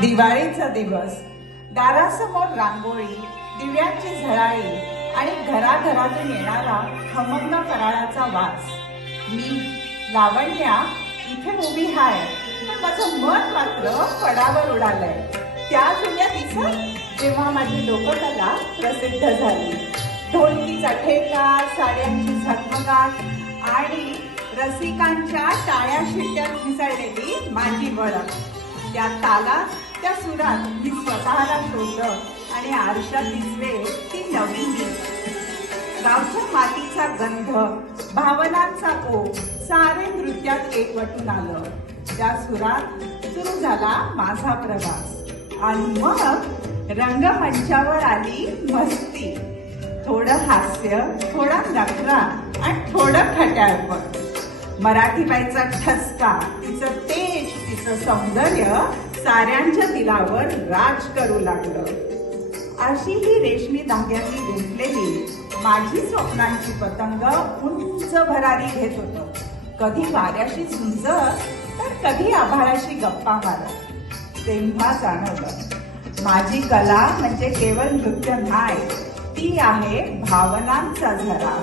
दिवाळीचा दिवस, दारासमोर रांगोळी, दिव्यांची झळाळी आणि घराघरातून येणारा खमंग फराळाचा वास. मी लावण्या इथे उभी आहे, पण माझं मन मात्र पडावर उडालंय त्या जुन्या दिवसात जेव्हा माझी लोककला प्रसिद्ध झाली. ढोलकीचा ठेका, साड्यांची झगमगाट आणि रसिकांच्या टाळ्या शिट्ट्यात मिसळलेली माझी वळख. त्या तालात, त्या सुरात मी स्वतःला शोधलं आणि आरशात दिसले ती नवीन मी. गावच्या मातीचा गंध, भावनांचा ओघ सारे नृत्यात एकवटून आलं. त्या सुरात सुरू झाला माझा प्रवास आणि मग रंगमंचावर आली मस्ती. थोडं हास्य, थोडा नखरा आणि थोडं खट्याळपण. मराठी बाईचा ठसका, तिचं तेज, तिचं सौंदर्य साऱ्यांच्या दिलावर राज करू लागलं. अशी ही रेशमी धाग्यांनी गुंतलेली माझी स्वप्नांची पतंग उंच भरारी घेत होतो. कधी वाऱ्याशी झुंजत तर कधी आभाळाशी गप्पा मारत. तेव्हा जाणवलं माझी कला म्हणजे केवळ नृत्य नाही, ती आहे भावनांचा झरा.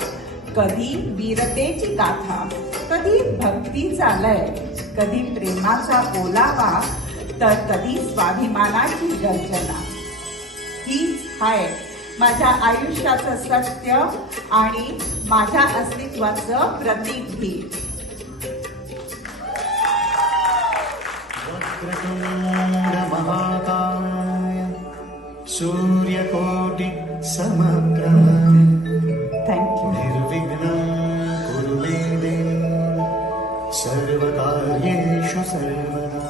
कधी वीरतेची गाथा, कधी भक्तीचा लय, कधी प्रेमाचा ओलावा, तर कधी स्वाभिमानाची गर्जना. हीच आहे माझ्या आयुष्याचं सत्य आणि माझ्या अस्तित्वाचं प्रतीक ही. महाकाय सूर्यकोटि समप्रभ थँक्यू. निर्विघ्नं कुरु मे देव सर्वकार्येषु सर्वदा.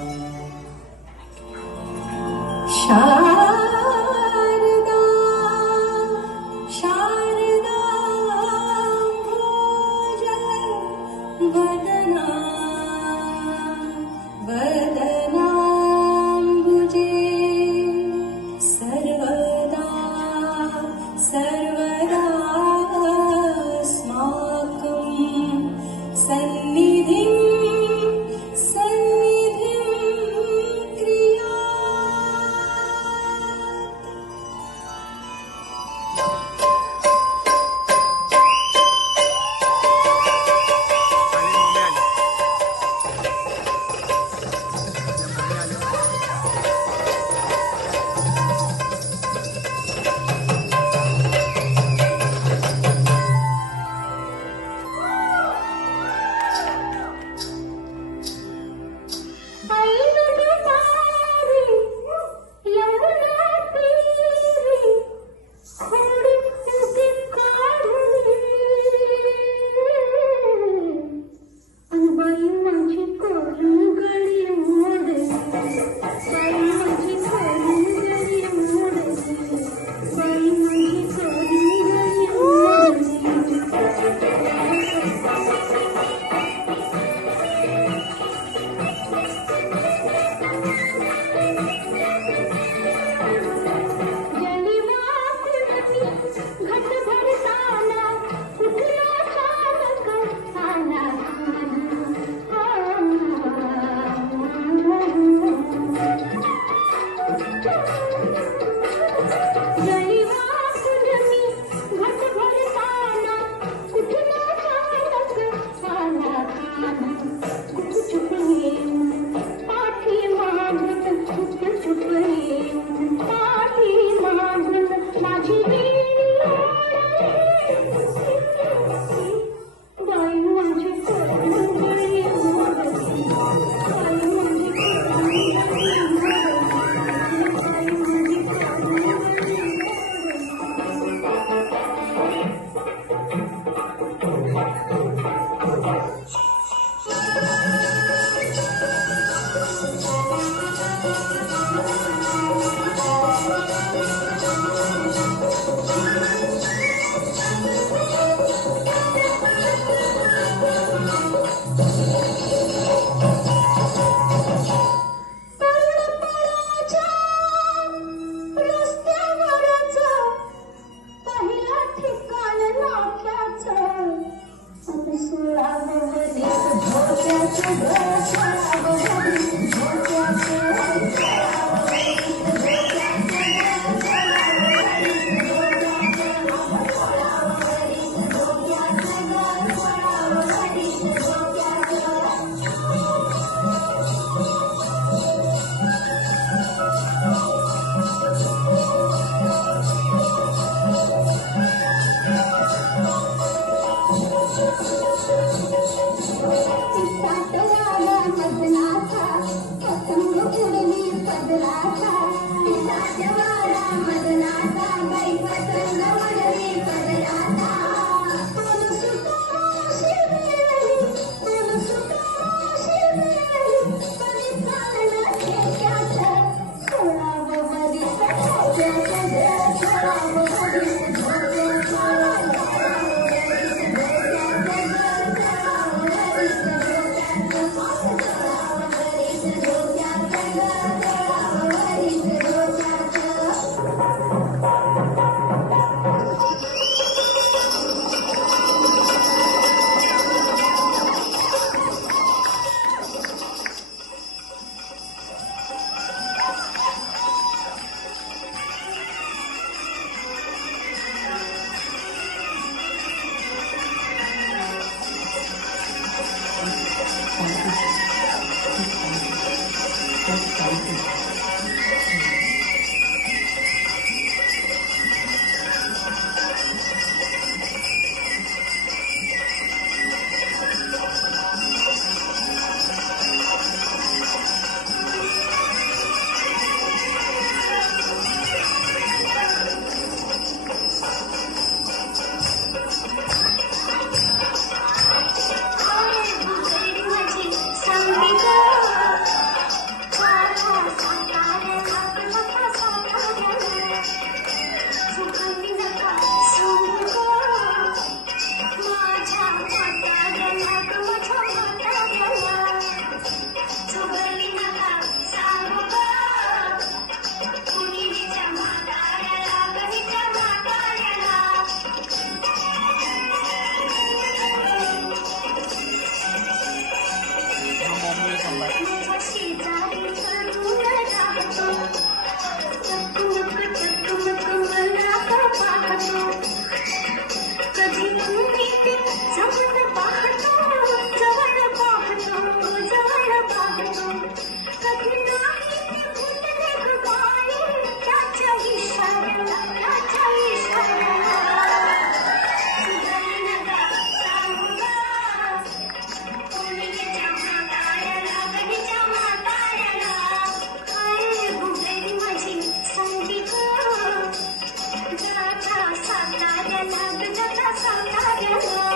साताऱ्याला